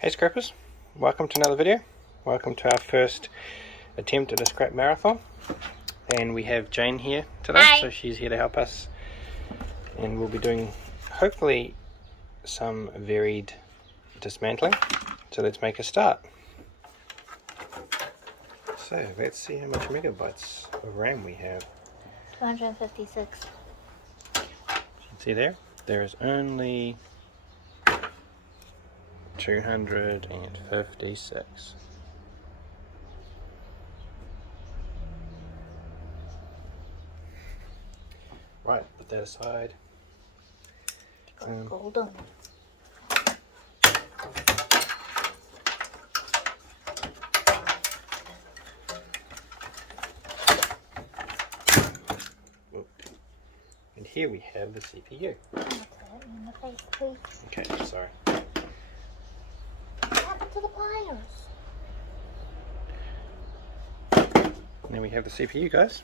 Hey scrappers, welcome to another video. Welcome to our first attempt at a scrap marathon. And we have Jane here today. Hi. So she's here to help us. And we'll be doing hopefully some varied dismantling. So let's make a start. So let's see how much megabytes of RAM we have. 256. You can see there is only 256. Right, put that aside. Golden. And here we have the CPU. In the face, please. Okay, sorry. What happened to the pliers? And then we have the CPU, guys.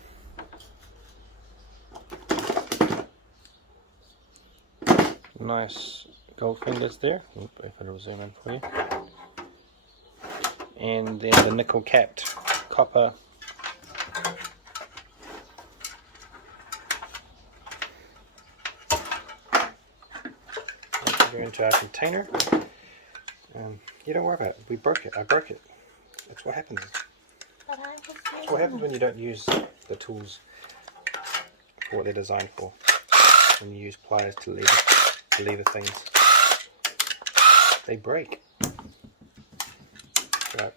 Nice gold fingers there. Oop, if it'll zoom in for you. And then the nickel capped copper. Go into our container. You don't worry about it. We broke it. I broke it. That's what happens. But I was That's what happens when you don't use the tools for what they're designed for. When you use pliers to lever things, they break. Right.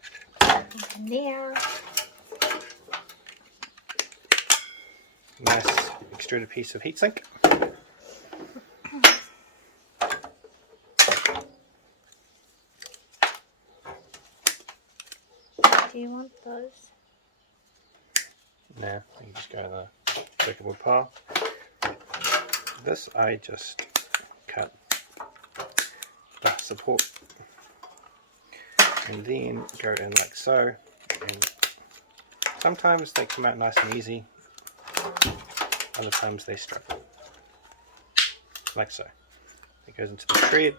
there. Nice extruded piece of heatsink. Do you want those? Nah, you can just go to the circuit board pile. This I just cut the support and then go in like so, and sometimes they come out nice and easy, other times they struggle, like so. It goes into the thread,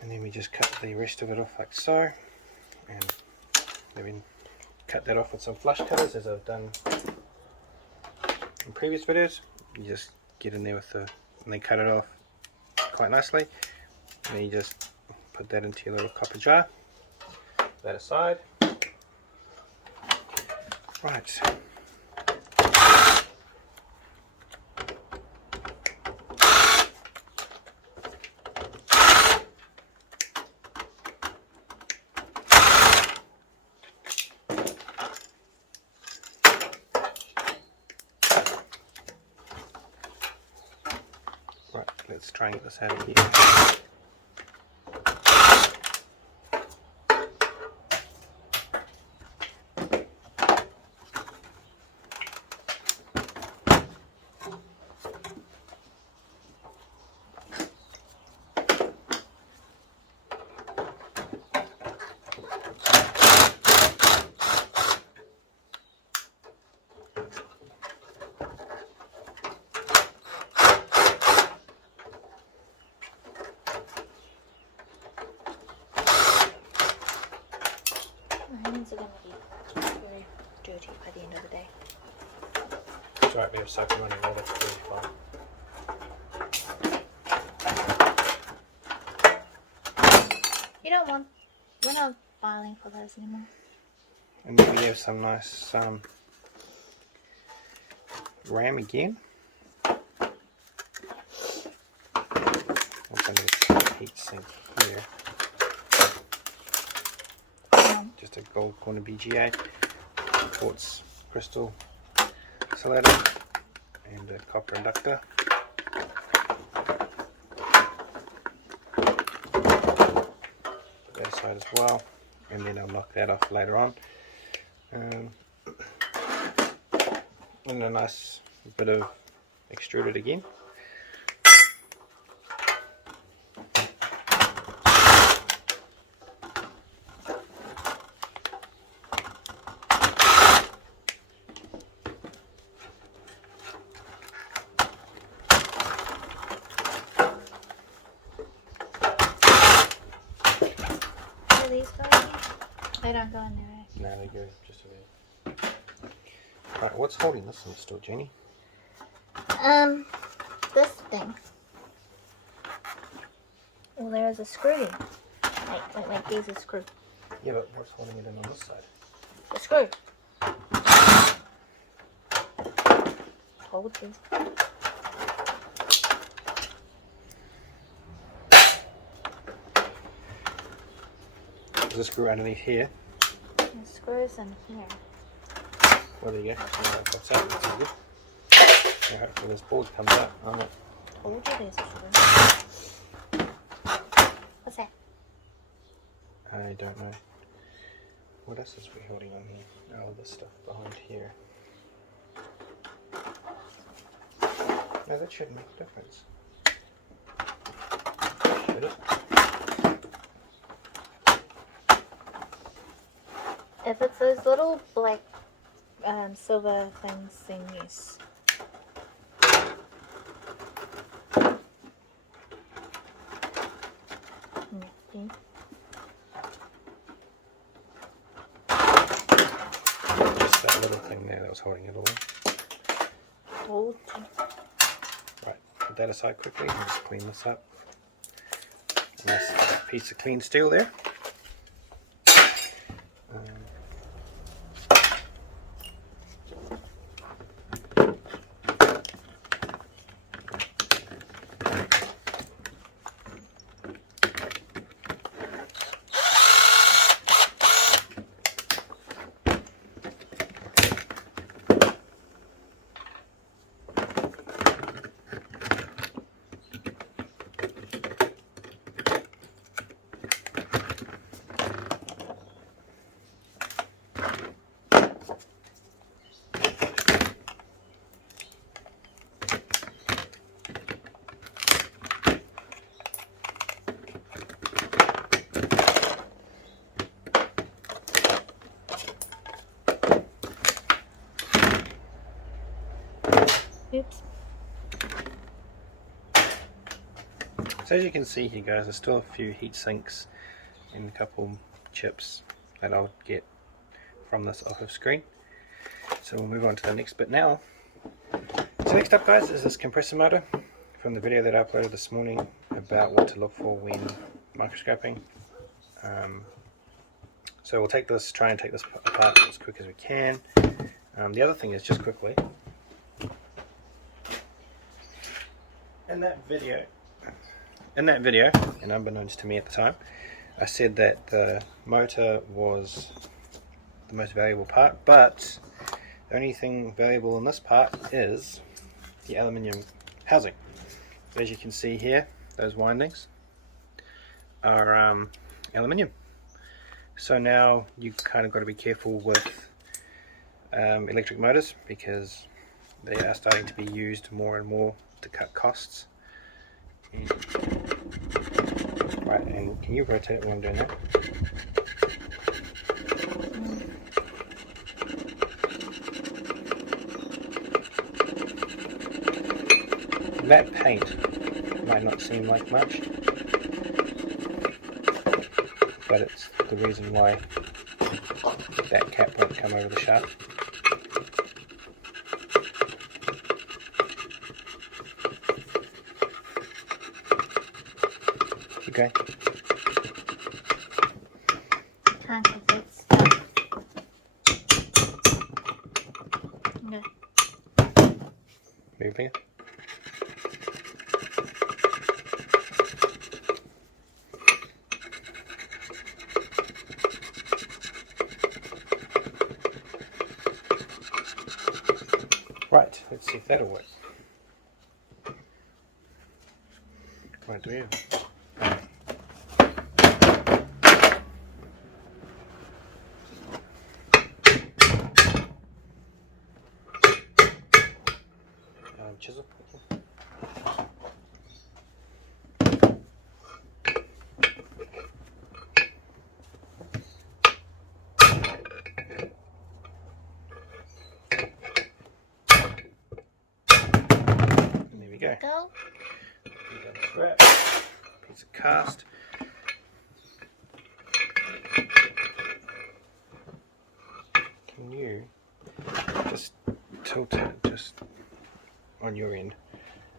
and then we just cut the rest of it off like so, and then cut that off with some flush cutters as I've done in previous videos. You just get in there with the, and they cut it off quite nicely, and then you just put that into your little copper jar. Put that aside. Right. Let's try and get this out of here. My hands are going to be very dirty by the end of the day. It's alright, we have soap and running water, it's really fine. You don't want... We're not filing for those anymore. And then we have some nice RAM again. That's under the heat sink here. Just a gold corner BGA, quartz crystal insulator, and a copper inductor. Put that aside as well, and then I'll knock that off later on. And a nice bit of extruded again. these go in? They don't go in there, eh? No, they go just over there. Right, what's holding this one still, Jenny? This thing. Well, there's a screw. Like there's a screw. Yeah, but what's holding it in on this side? The screw. Told you. There's a screw underneath here. The screw's in here. Well, there you go. That's out. That's all good. Yeah, hopefully this board comes up. Alright. Told you there's a screw. What's that? I don't know. What else is we holding on here? Oh, this stuff behind here. No, that shouldn't make a difference. Should it? If it's those little black silver things, then yes. Okay. Just that little thing there that was holding it all in. Told you. Right, put that aside quickly and just clean this up. Nice piece of clean steel there. Oops. So as you can see here guys, there's still a few heat sinks and a couple chips that I'll get from this off of screen. So we'll move on to the next bit now. So next up guys is this compressor motor from the video that I uploaded this morning about what to look for when microscoping. So we'll try and take this apart as quick as we can. The other thing is just quickly, in that video, and unbeknownst to me at the time, I said that the motor was the most valuable part, but the only thing valuable in this part is the aluminium housing. As you can see here, those windings are aluminium. So now you kind of got to be careful with electric motors because they are starting to be used more and more to cut costs. Right, and can you rotate it while I'm doing that? That paint might not seem like much, but it's the reason why that cap won't come over the shaft. Okay. Can't complete stuff. Okay. Moving it. Right, let's see if that'll work. Right, do you? Chisel. And there we go. Go. Scrap. tilt it just on your end.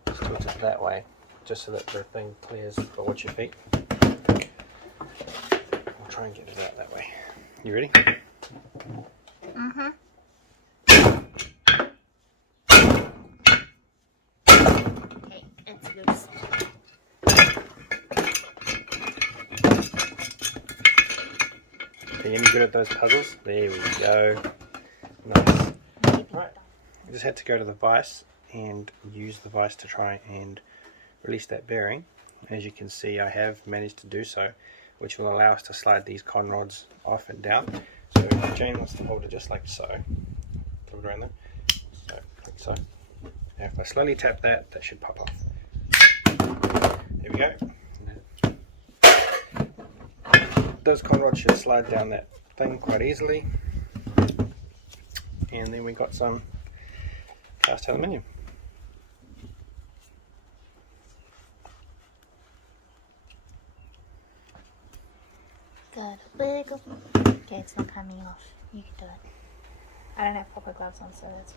Just tilt it that way, just so that the thing clears. But watch your feet. I'll try and get it out that way. You ready? Mm-hmm. Okay, it's loose. Are you any good at those puzzles? There we go. Nice. Right. I just had to go to the vise and use the vise to try and release that bearing. As you can see, I have managed to do so, which will allow us to slide these con rods off and down. So Jane wants to hold it just like so. Put it around there. So, like so. Now if I slowly tap that, that should pop off. There we go. Those con rods should slide down that thing quite easily. And then we got some cast aluminium. Good. Wiggle. Okay, it's not coming off. You can do it. I don't have proper gloves on, so that's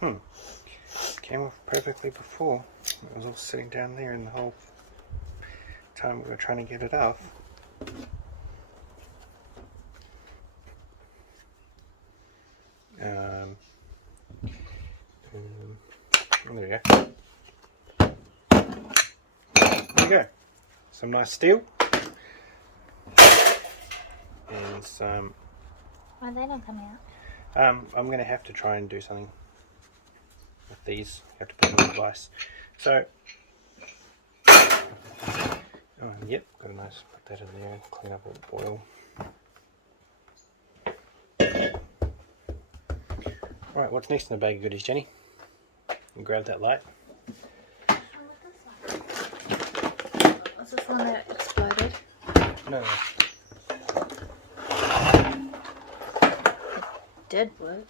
why. Came off perfectly before. It was all sitting down there, and the whole time we were trying to get it off. There we go. There we go. Some nice steel. And some... Why are they not coming out? I'm going to have to try and do something with these. I have to put them on the vise. So... yep, got a nice, put that in there and clean up all the oil. Right, what's next in the bag of goodies, Jenny? And grab that light. Is this one that exploded? No. It did work.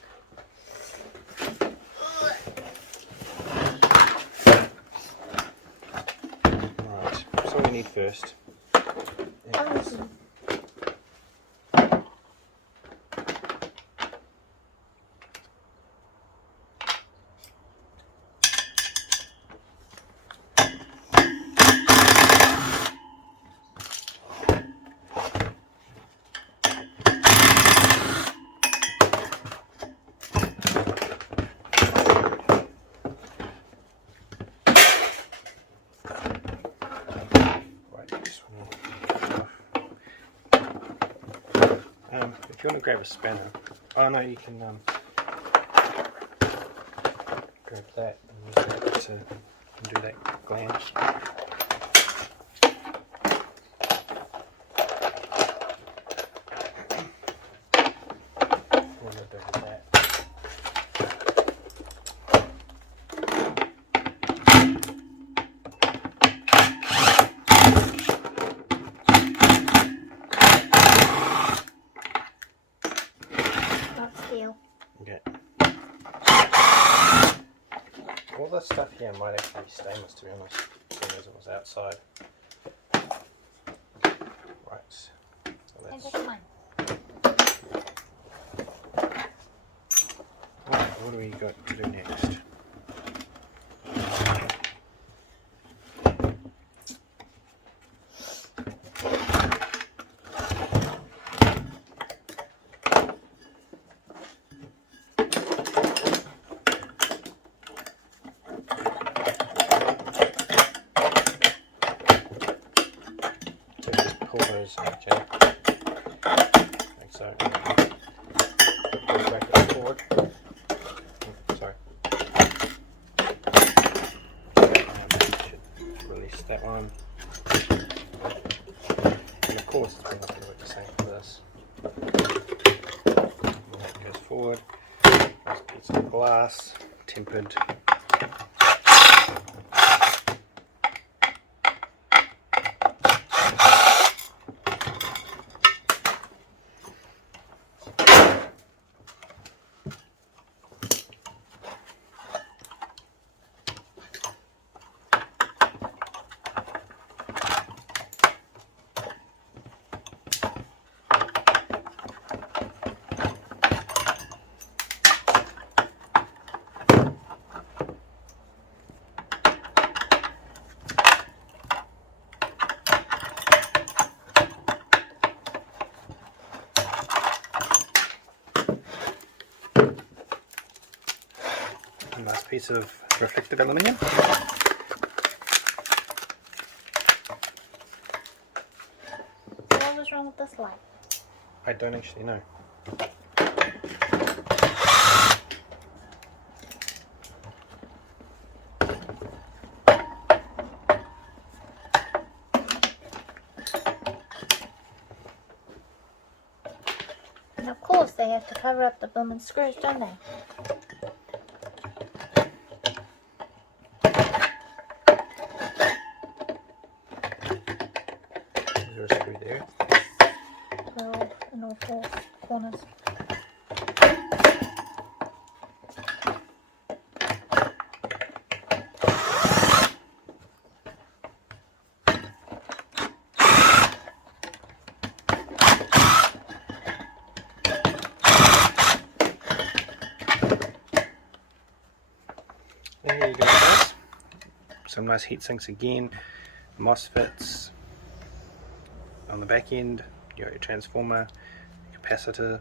Right, so what we need first is if you want to grab a spanner, oh no, you can grab that and use that to do that gland. Okay. All this stuff here might actually be stainless, to be honest, seeing as it was outside. Right. So that's... What do we got to do next? Pull those Jenny, like so, back and forward. Sorry. Should release that one. And of course it's going to work the same for this. That goes forward. Nice piece of glass, tempered. nice piece of reflective aluminium. What was wrong with this light? I don't actually know. And of course they have to cover up the blooming screws, don't they? Is there a screw there? They're all in all four corners. There you go, guys. Some nice heat sinks again, MOSFETs on the back end. You got your transformer, capacitor,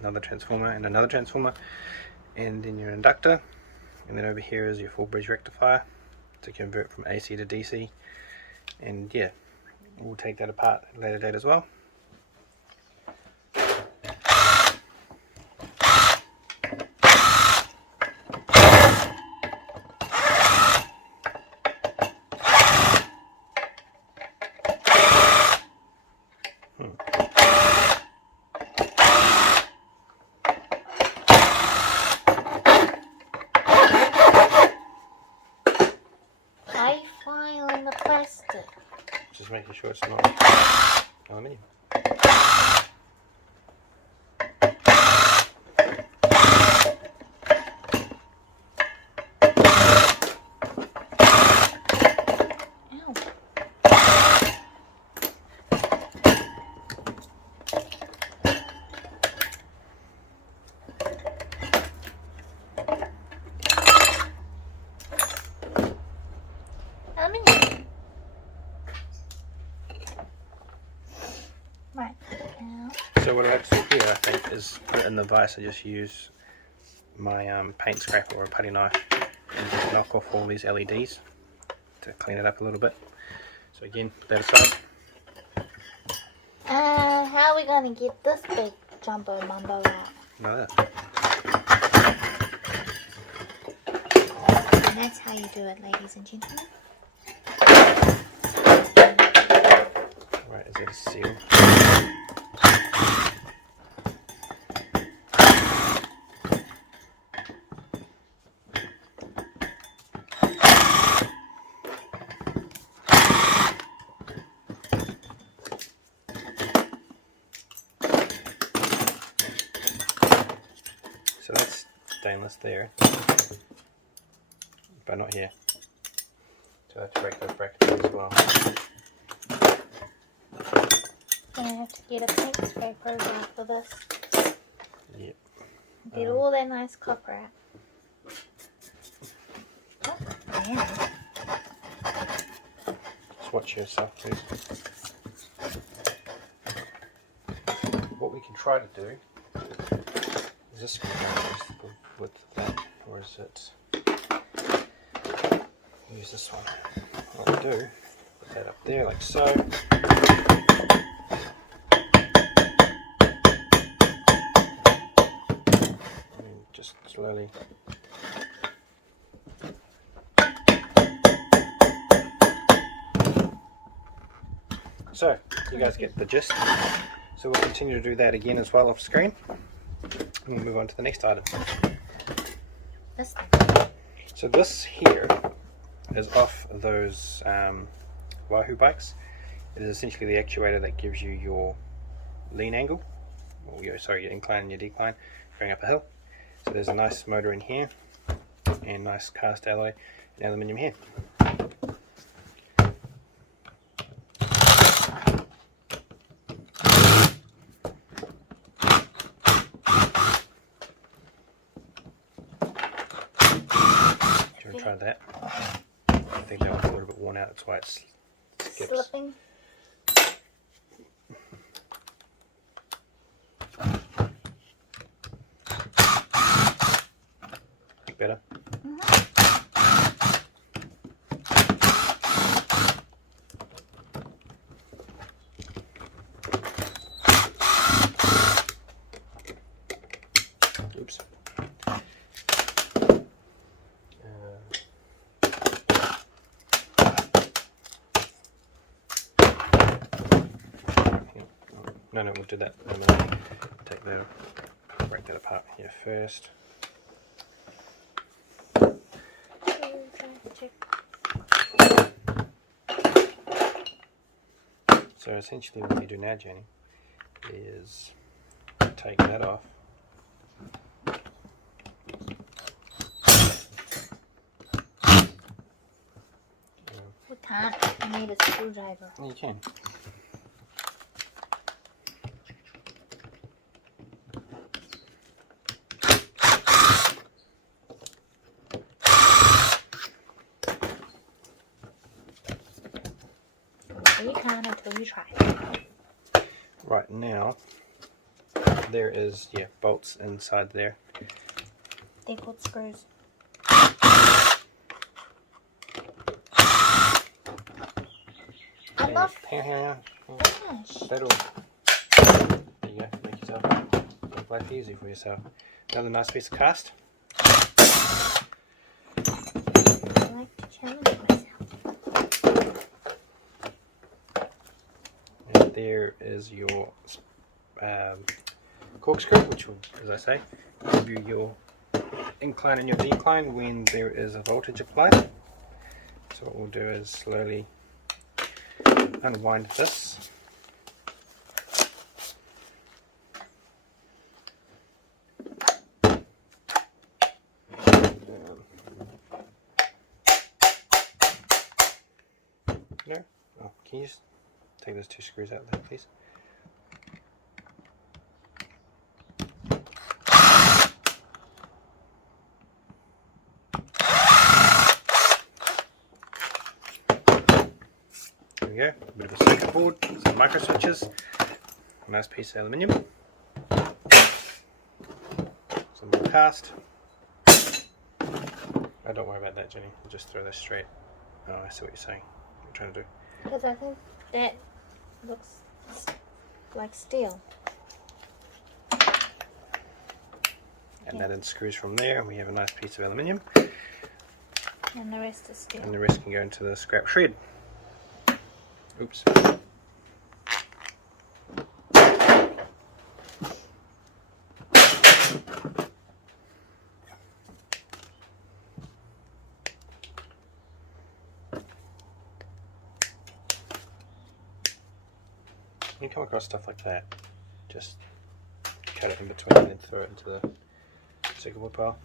another transformer, and another transformer, and then your inductor. And then over here is your full bridge rectifier to convert from AC to DC. And yeah, we'll take that apart at a later date as well. Are you filing the plastic? Just making sure it's not aluminium. Ow. Aluminium. Right. Now. So what I like to do here, I think, is put it in the vise. I just use my paint scraper or a putty knife and just knock off all these LEDs to clean it up a little bit. So again, put that aside. How are we going to get this big jumbo mumbo out? Another. And that's how you do it, ladies and gentlemen. Right, is that a seal? So that's stainless there, but not here. So I have to break those brackets as well. Gonna have to get a paint scraper out for this. Yep. Get all that nice copper out. Oh, yeah. Just watch yourself, please. What we can try to do is this screwdriver with that, or is it? Use this one. What I do, put that up there like so. And just slowly. So, you guys get the gist. So we'll continue to do that again as well off screen. And we'll move on to the next item. This thing. So this here is off those Wahoo bikes. It is essentially the actuator that gives you your lean angle, or your incline and your decline going up a hill. So there's a nice motor in here, and nice cast alloy and aluminium here. Do you want to try that? I think that one's a little bit worn out, that's why it skips. Slipping. Better? Mm-hmm. No, we'll do that in a minute. Break that apart here first. So essentially what you do now, Jenny, is take that off. We can't. We need a screwdriver. You can. You can't until you try. Right now, there is bolts inside there. They're called screws. Enough. Gosh. That'll. There you go. Make yourself life easy for yourself. Another nice piece of cast. I like to challenge myself. And there is your corkscrew, which will, as I say, give you your incline and your decline when there is a voltage applied. So what we'll do is slowly unwind this. No? Oh, can you just take those two screws out there, please? There we go. A bit of a circuit board, some micro switches, a nice piece of aluminium, some more cast. Oh, don't worry about that, Jenny. We'll just throw this straight. Oh, I see what you're saying. What you're trying to do. Because I think that looks like steel. And that unscrews from there. We have a nice piece of aluminium. And the rest is steel. And the rest can go into the scrap shred. Oops. When you come across stuff like that, just cut it in between and then throw it into the circuit board pile.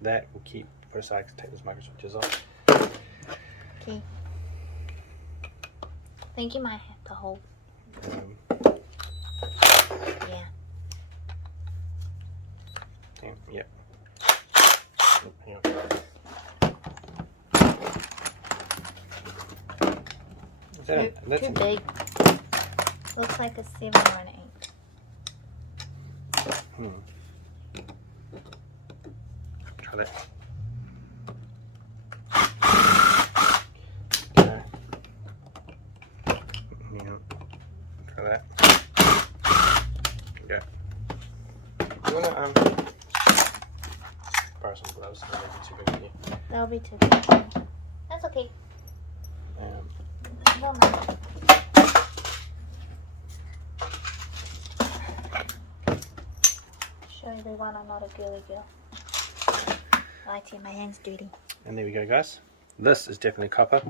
That will keep, put aside, take those micro switches off. Okay. I think you might have to hold. Yeah. Yep. Hang on. Too big. Looks like a 7 or an 8. Try that. Okay. Yeah. Try that. Okay. You wanna borrow some gloves? That might be too big for you. That'll be too big. That's okay. Never mind. Show everyone I'm not a girly girl. I like to get my hands dirty. And there we go, guys. This is definitely copper.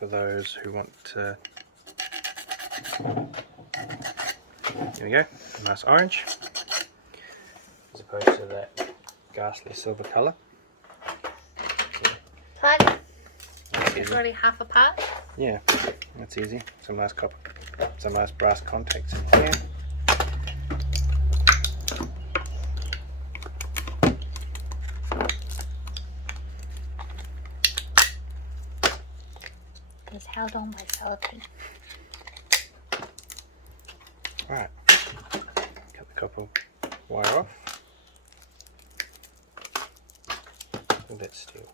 For those who want to. There we go. A nice orange. As opposed to that ghastly silver colour. Plug. That's It's easy. already half apart. Yeah, that's easy. Some nice copper, some nice brass contacts in here. It's held on by sellotape. Alright, cut the copper wire off. And that's steel.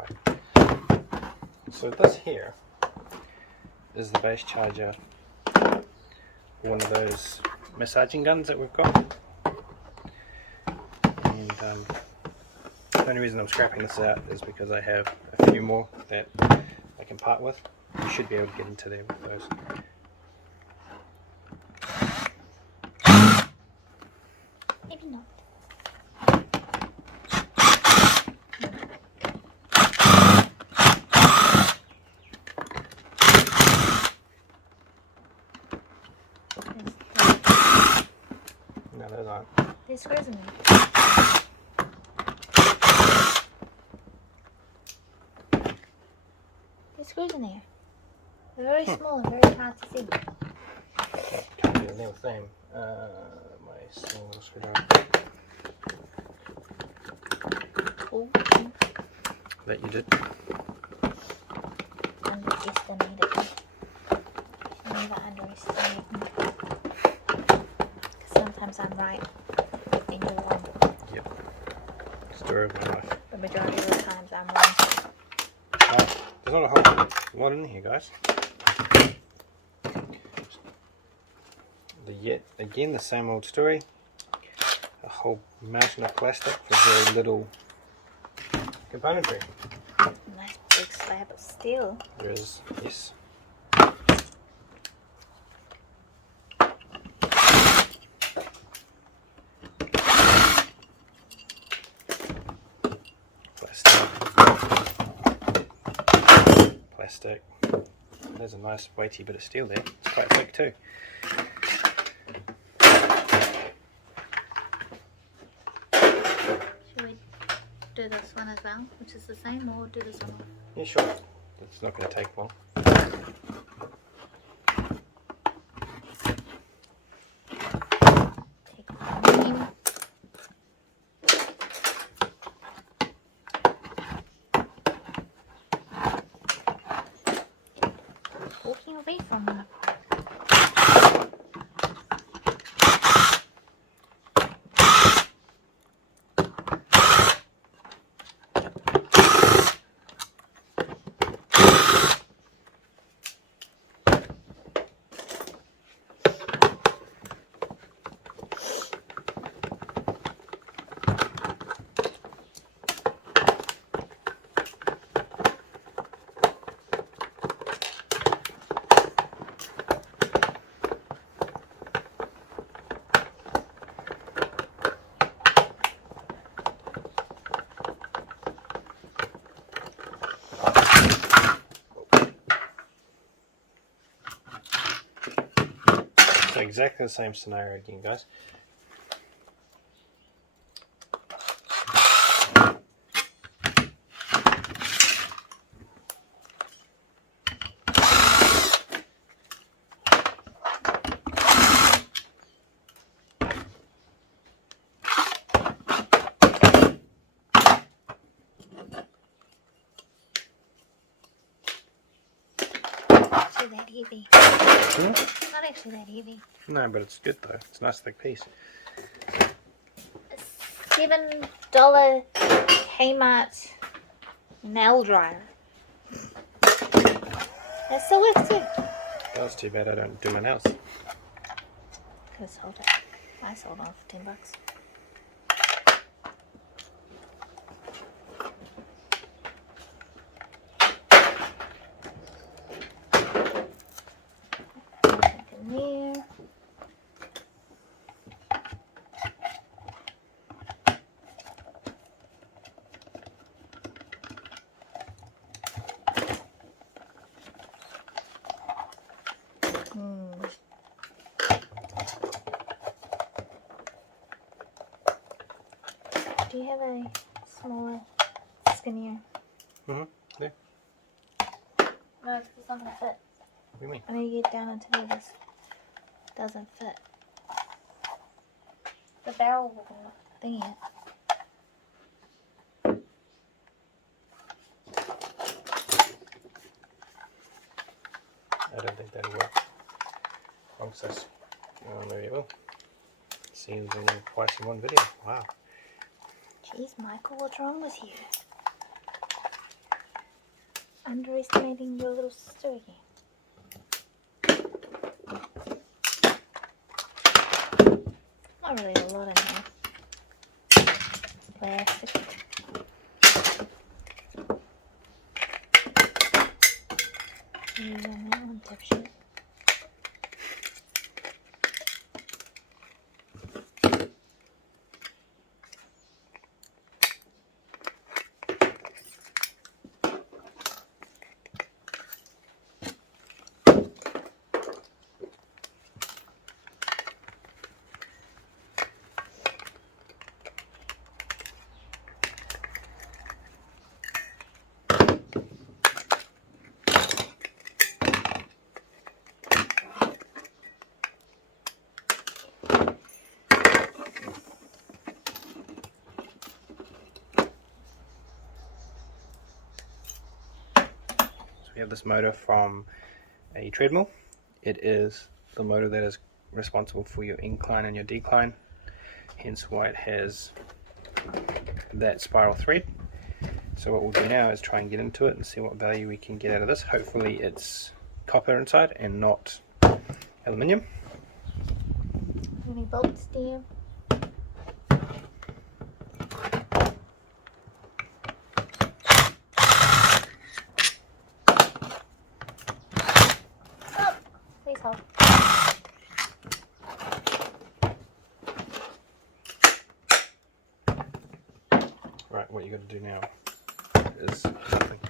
Alright. So this here is the base charger for one of those massaging guns that we've got. And the only reason I'm scrapping this out is because I have a few more that I can part with. You should be able to get into there with those. Maybe not. No, those aren't. There's screws in there. There's screws in there. They're very small and very hard to see. Can't get in there with them. My small little screwdriver. Oh, That you did. underestimated me. Never underestimate me. Because sometimes I'm right and you're wrong. Yep. Story of my life. The majority of the times I'm wrong. Oh, there's not a whole lot in here, guys. Again, the same old story. A whole mountain of plastic for very little componentry. Nice big slab of steel. There is, yes. Plastic. There's a nice weighty bit of steel there. It's quite thick too. Should we do this one as well, which is the same, or do this one? Yeah, sure. It's not going to take long. Take one. Walking away from them. So exactly the same scenario again, guys. Not that heavy. Not actually that heavy. No, but it's good though. It's a nice thick piece. $7 Kmart nail dryer. That still works too. That was too bad I don't do my nails. Could have sold it. I sold one for $10. In there. Do you have a smaller, skinnier? Mm-hmm. There. No, it's not going to fit. What do you mean? I need to get down into where this doesn't fit. The barrel will thingy it. I don't think that'll work. Long size. Oh, maybe it will. Seems twice in one video. Wow. Jeez, Michael, what's wrong with you? Underestimating your little sister again. Not really a lot in here. Plastic. Use on that one, dipshit. We have this motor from a Treadmill. It is the motor that is responsible for your incline and your decline, hence why it has that spiral thread. So what we'll do now is try and get into it and see what value we can get out of this. Hopefully it's copper inside and not aluminium. Any bolts, dear? Please hold. Right, what you got to do now is something.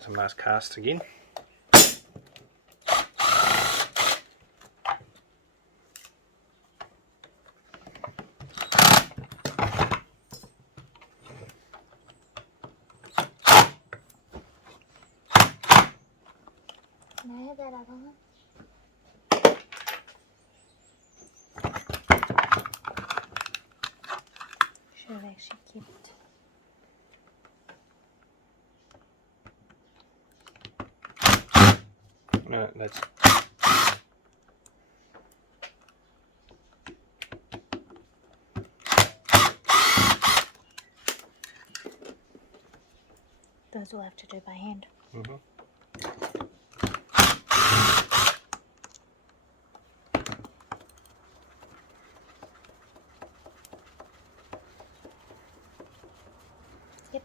Some nice cast again. Can I have that other one? Should have actually kept. No, that's. Those we'll have to do by hand. Mm-hmm. Yep.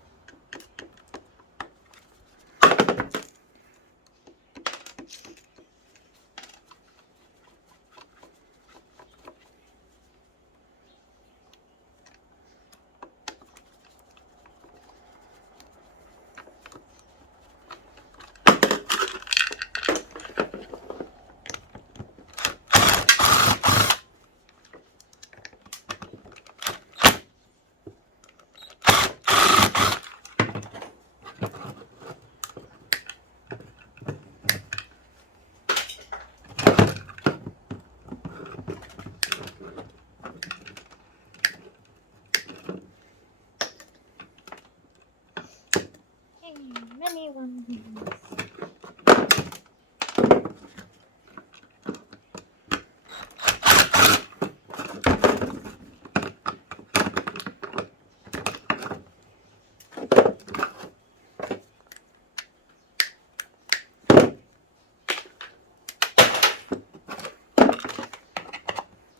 Hey, many ones.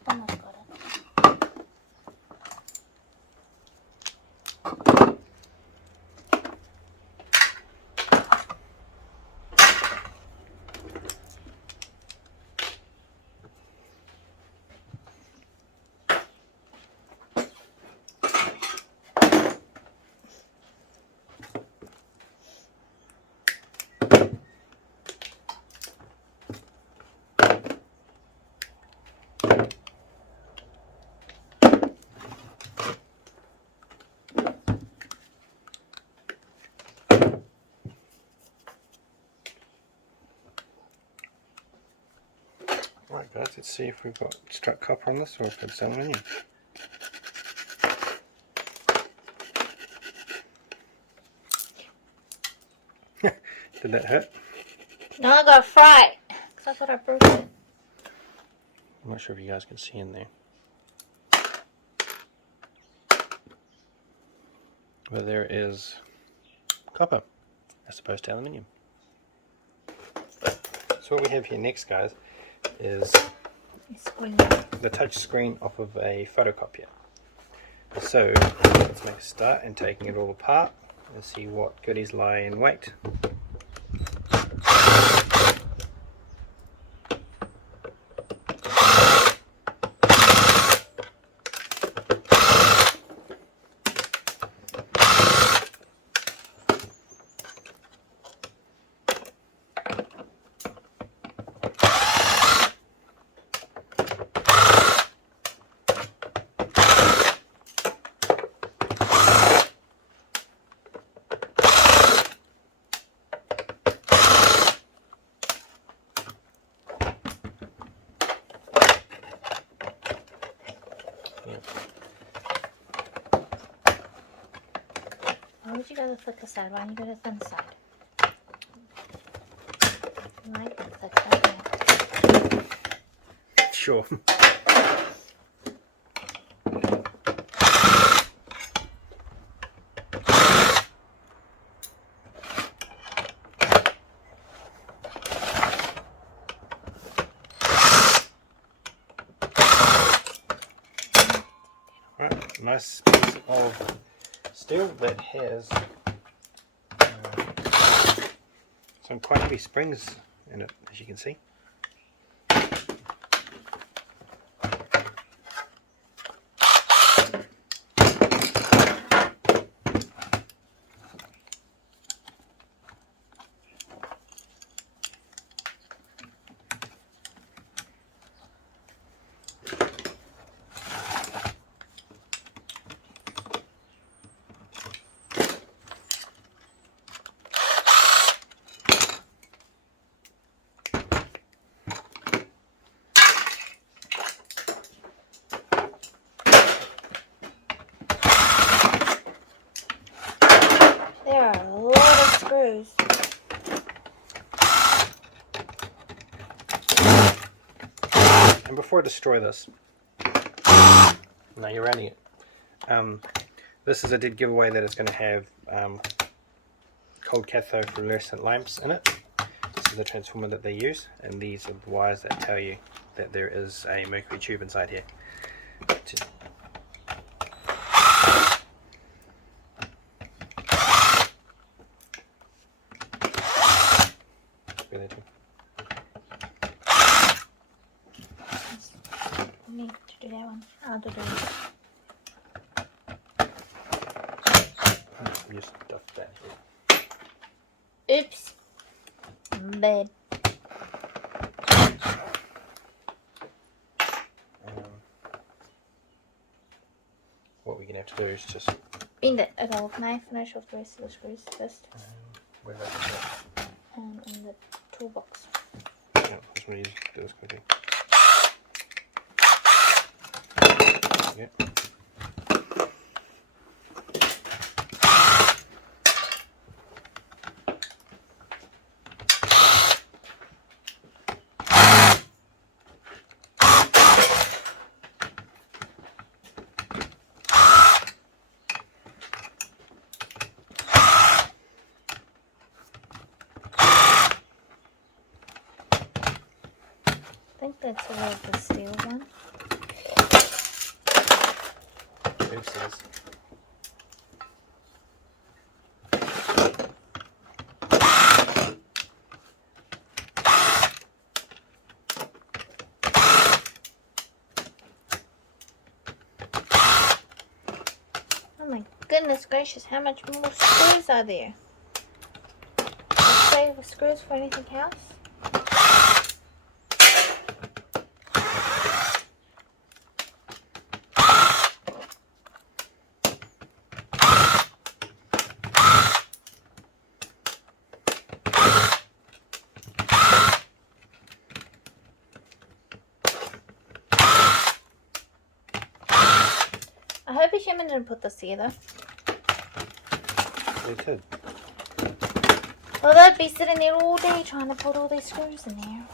Almost got it. Right guys, let's see if we've got struck copper on this or if it's aluminium. Did that hurt? No, I got a fright. Because I thought I broke it. I'm not sure if you guys can see in there. But there is copper. as opposed to aluminium. So what we have here next, guys, is the touch screen off of a photocopier. So let's make a start in taking it all apart and see what goodies lie in wait. Why would you go the thicker side? Why don't you go the thin side? You like that thick, don't you? Sure. Right, nice piece of steel that has some quite heavy springs in it, as you can see. There are a lot of screws. And before I destroy this, no, you're running it. This is a dead giveaway that it's going to have cold cathode fluorescent lamps in it. This is the transformer that they use, and these are the wires that tell you that there is a mercury tube inside here. Me to do that one. I'll do this. You stuff that here. Oops. Bad. What we're going to have to do is just Bend it at all. Can I finish off the rest of the screws first? where did I In the toolbox. put that? Yeah, just want to do this quickly. Yep. I think that's all of the steel one. Oopsies. Oh my goodness gracious, how much more screws are there? Let's save screws for anything else. I hope a human didn't put this together. They could. Well, they'd be sitting there all day trying to put all these screws in there.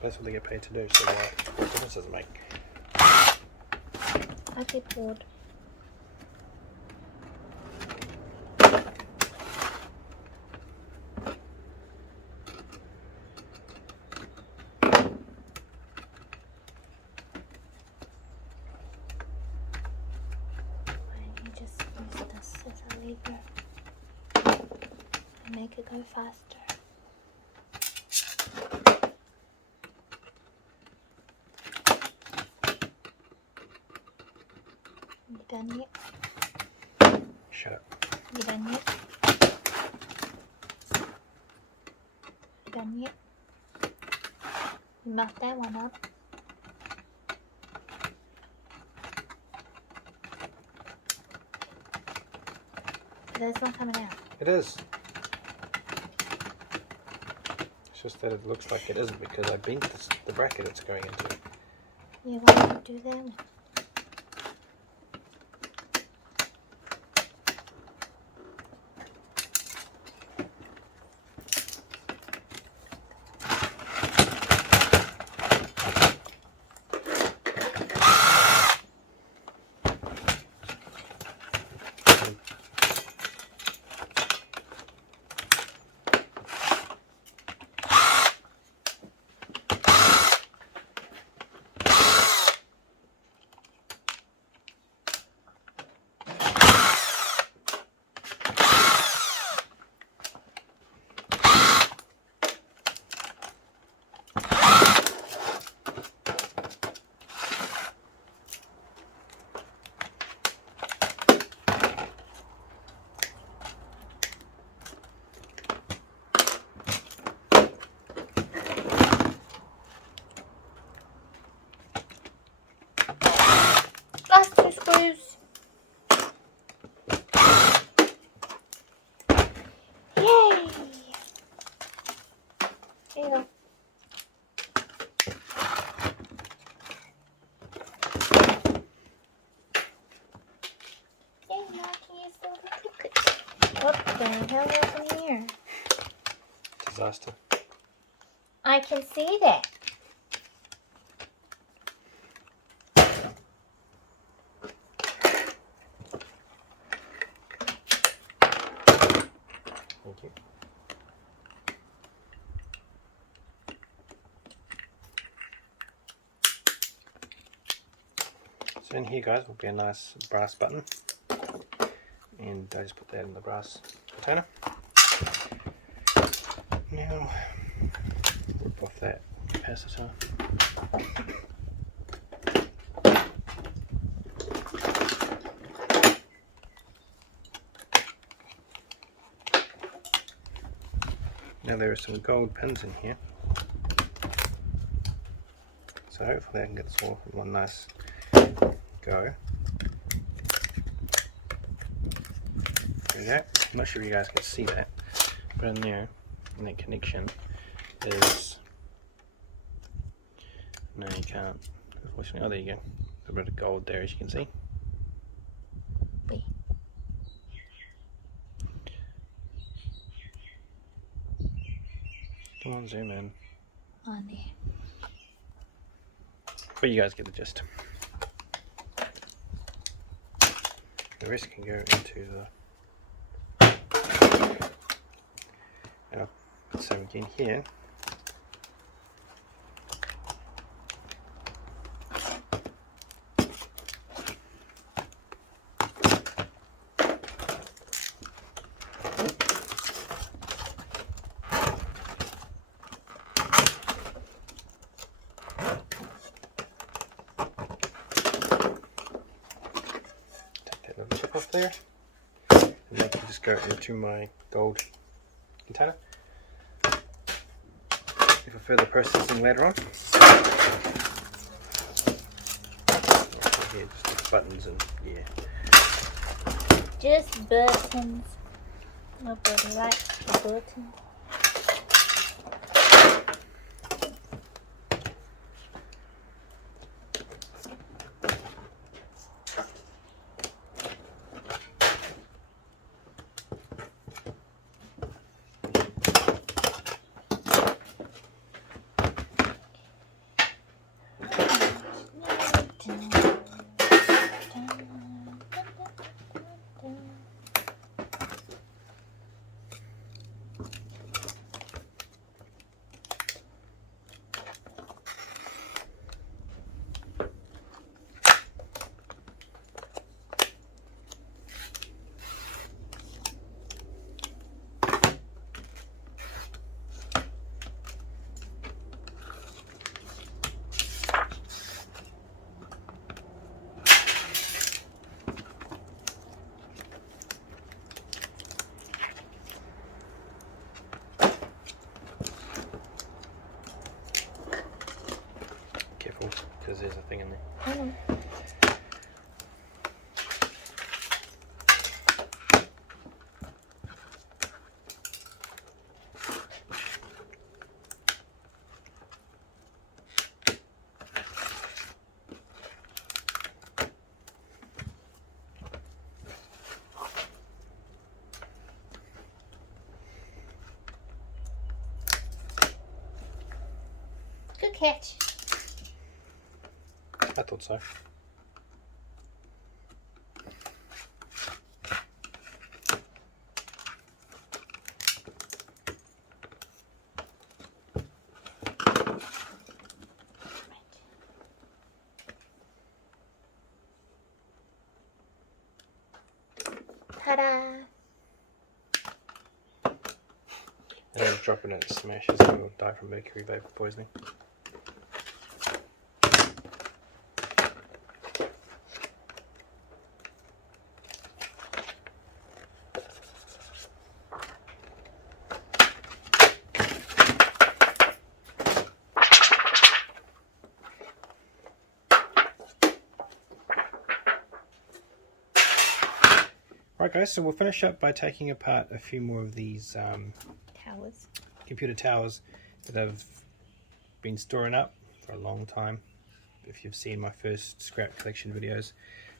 That's what they get paid to do, so what difference does it make? I'd be bored. bigger. Make it go faster. You done yet? Shut up. You done yet? You done yet? You muffed that one up. But it's not coming out. It is. It's just that it looks like it isn't because I bent the bracket it's going into. Yeah, why don't you do that one? Last two screws. Yay! There you go. Yay, now I can use the little toolkit. What the hell is in here? Disaster. I can see that. Thank you. So in here, guys, will be a nice brass button, and I just put that in the brass container. Now, rip off that capacitor. Now there are some gold pins in here, so hopefully I can get this all in one nice go. There we go. I'm not sure if you guys can see that, but in there, in that connection, is, no you can't, unfortunately. Oh, there you go, a bit of gold there as you can see. Wait. Come on, zoom in. On there. But you guys get the gist. The rest can go into the... So again here, off there, and that can just go into my gold container for further processing later on. Yeah, just buttons and yeah. Just buttons. Nobody likes the buttons. I know. Good catch. I thought so. Ta-da! And then drop it in, it smashes, and we'll die from mercury vapor poisoning. Right guys, so we'll finish up by taking apart a few more of these Towers. computer towers that have been storing up for a long time. If you've seen my first scrap collection videos,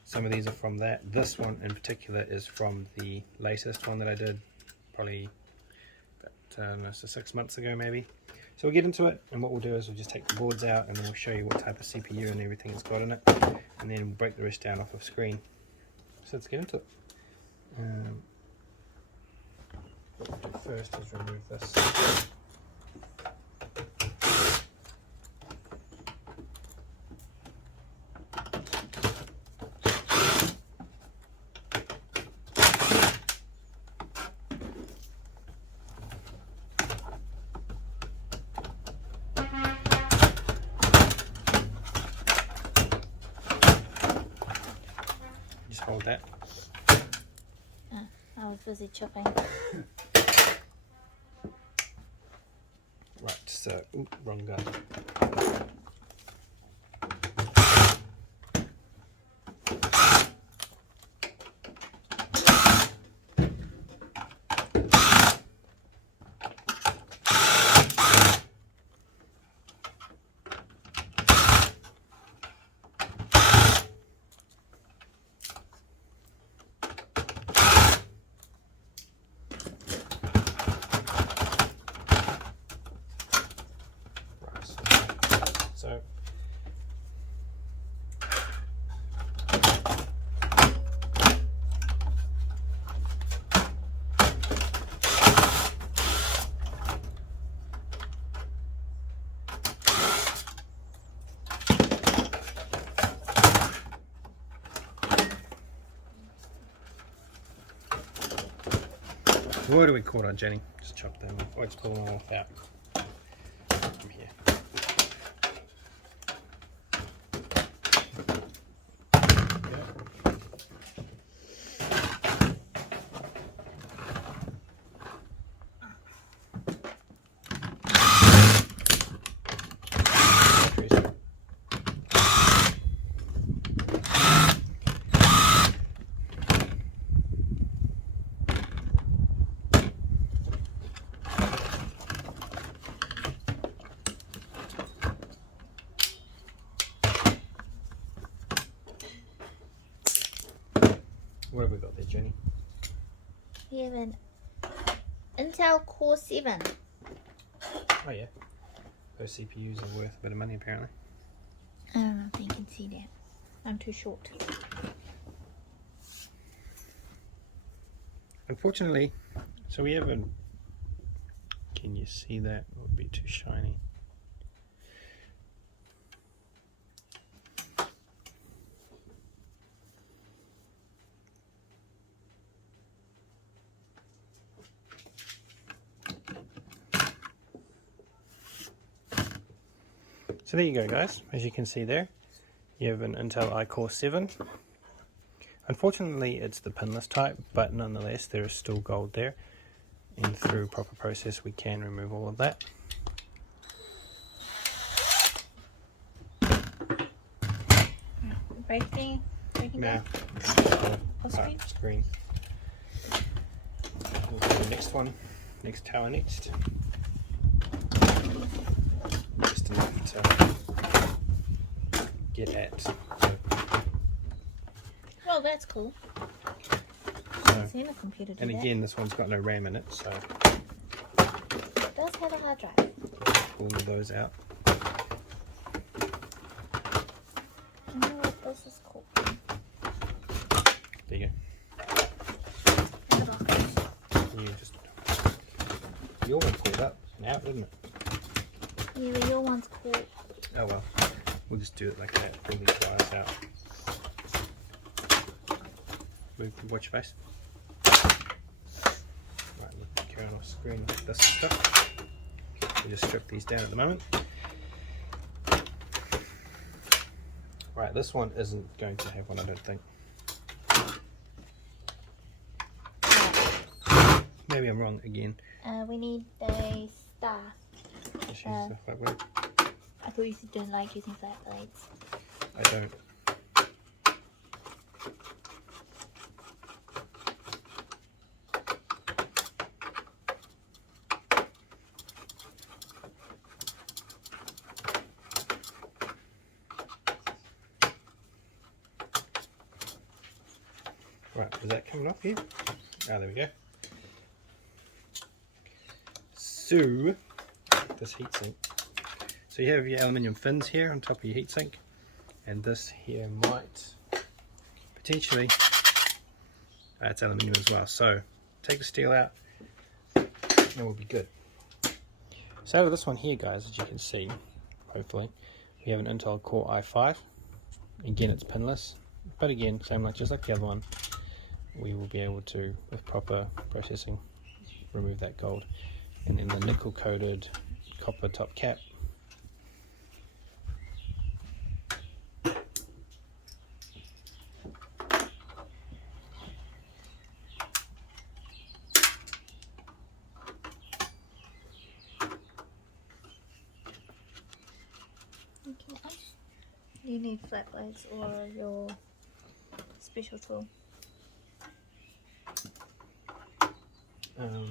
some of these are from that. This one in particular is from the latest one that I did probably about so 6 months ago maybe. So we'll get into it, and what we'll do is we'll just take the boards out and then we'll show you what type of CPU and everything it's got in it, and then we'll break the rest down off of screen. So let's get into it. What we'll do first is remove this. Just hold that. I was busy chopping. Right, so, ooh, wrong gun. So what are we caught on, Jenny? Just chop them off. Oh, just pull them off out. From here. What have we got there, Jenny? We have an Intel Core 7. Oh yeah. Those CPUs are worth a bit of money apparently. I don't know if you can see that. I'm too short. Unfortunately, so we haven't. Can you see that? It would be too shiny. So there you go guys, as you can see there, you have an Intel iCore 7. Unfortunately it's the pinless type, but nonetheless there is still gold there, and through proper process we can remove all of that. breaking Nah, down? the Screen? screen. We'll do the next one, next tower next. Just enough to get at. Well, that's cool. So, I've seen a computer do and that. again, this one's got no RAM in it, so It does have a hard drive. pull those out. You know what? This is cool. There you Look at those. go. You just your one pulled up and out, didn't it? Yeah, but your one's cool. Oh well, we'll just do it like that. Pull these wires out. Watch your face. Right, we'll carry on off screen like this and stuff. We'll just strip these down at the moment. Right, this one isn't going to have one, I don't think. Maybe I'm wrong again. We need a star. Just use the flat blade. I thought you didn't like using flat blades. I don't. Right, is that coming off here? Ah, there we go. So, this heatsink. So you have your aluminium fins here on top of your heatsink, and this here might potentially, it's aluminium as well. So take the steel out, and we'll be good. So out of this one here, guys, as you can see, hopefully, we have an Intel Core i5. Again, it's pinless, but again, same like just like the other one, we will be able to, with proper processing, remove that gold. And then the nickel coated copper top cap. Okay. You need flat blades or your special tool. No, I don't know.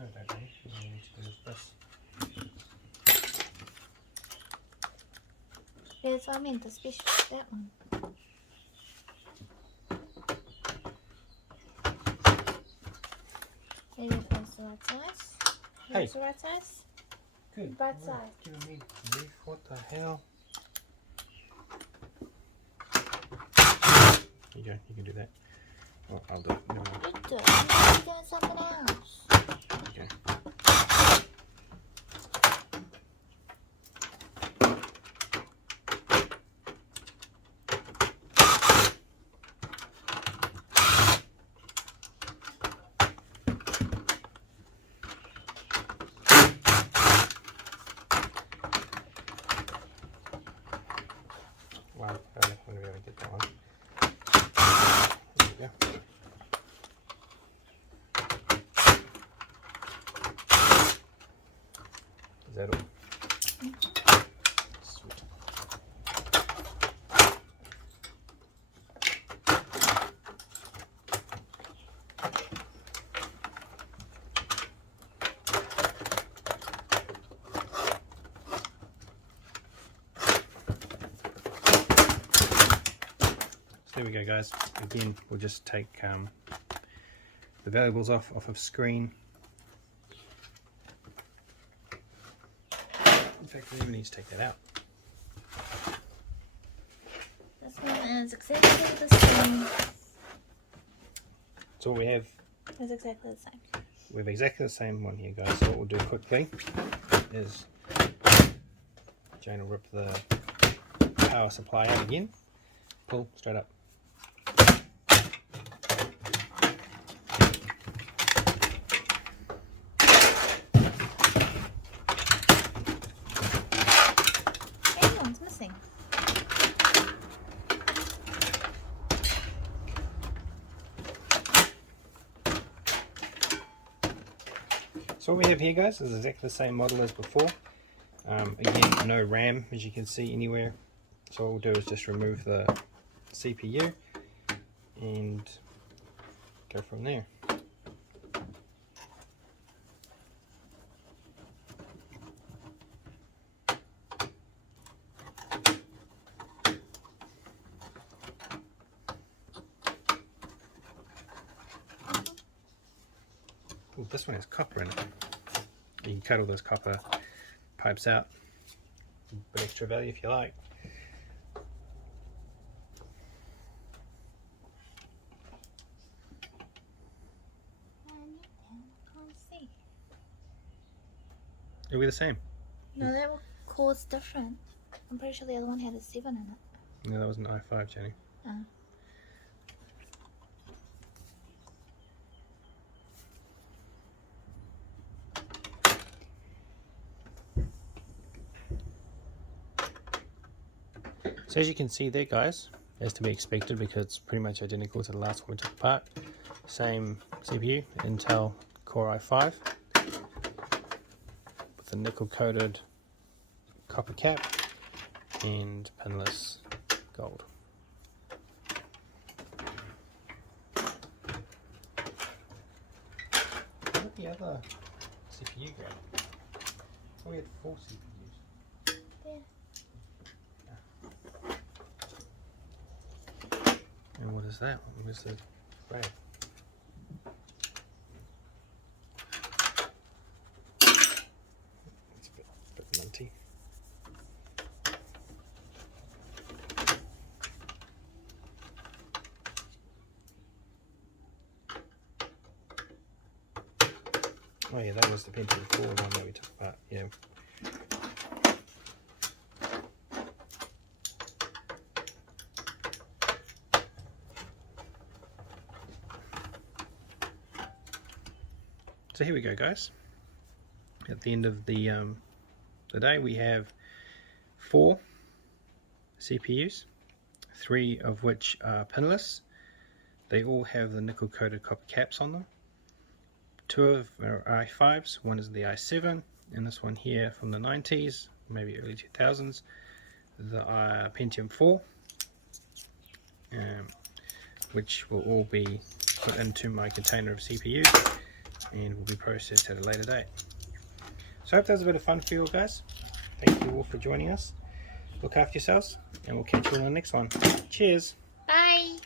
All I need to do is this. Yeah, that's what I meant, the special, that one. Maybe if that's the right size. Hey. That's the right size? Good. Right Oh, side. giving me grief. What the hell? You go. You can do that. Well, I'll do it. No, no. You do it. You're doing something else. Okay. Wow, I don't know if I'm going to be able to get that one. There we go. Is that all? Sweet. There we go, guys. Again, we'll just take the valuables off of screen. In fact, we even need to take that out. This one is exactly the same. So what we have, It's exactly the same. we have exactly the same one here, guys. So what we'll do quickly is Jane will rip the power supply out again. Pull straight up. One's missing. So what we have here, guys, is exactly the same model as before. Again, no RAM, as you can see anywhere. So what we'll do is just remove the CPU and go from there. Ooh, this one has copper in it. You can cut all those copper pipes out. A bit extra value if you like. Are we the same? No, that cord's different. I'm pretty sure the other one had a 7 in it. No, that was an i5, Jenny. Oh. So as you can see there, guys, as to be expected because it's pretty much identical to the last one we took apart. Same CPU, Intel Core i5 with a nickel coated copper cap and pinless gold. What did the other CPU go? Oh, we had 4 CPUs. There. And what is that? What is the red? It's a bit minty. Oh yeah, that was the Pentium 4 one that we took apart. Yeah. So here we go, guys. At the end of the day, we have 4 CPUs, 3 of which are pinless. They all have the nickel coated copper caps on them. 2 of are i5s, one is the i7, and this one here from the 90s, maybe early 2000s, the Pentium 4, which will all be put into my container of CPUs and will be processed at a later date. So I hope that was a bit of fun for you all, guys. Thank you all for joining us. Look after yourselves, and we'll catch you on the next one. Cheers! Bye!